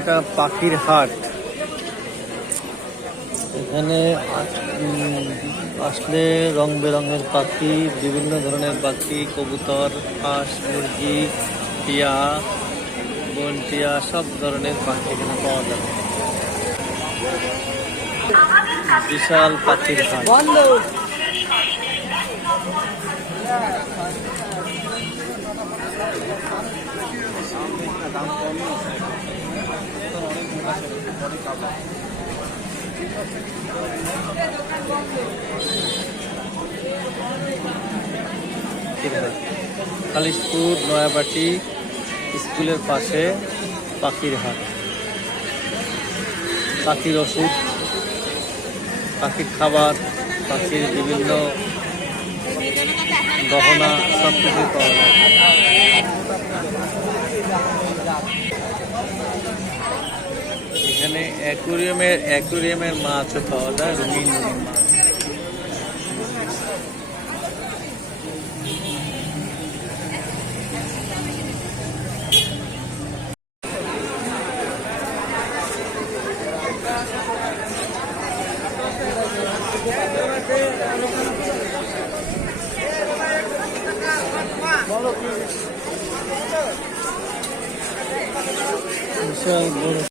এটা পাখির হাট। এখানে আসলে রং বেরঙের পাখি, বিভিন্ন ধরনের পাখি, কবুতর, হাঁস, মুরগি, টিয়া, বন টিয়া, সব ধরনের পাখি এখানে পাওয়া যাবে। বিশাল পাখির হাট। খালিশপুর নয়াবাটি স্কুলের পাশে পাখির হাট। পাখির ওষুধ, পাখির খাবার, পাখির বিভিন্ন গহনা সব কিছু পাওয়া যায়। এখানে অ্যাকুরিয়ামের মাছও পাওয়া যায়, রঙিন রঙিন মাছ। বিশাল বড়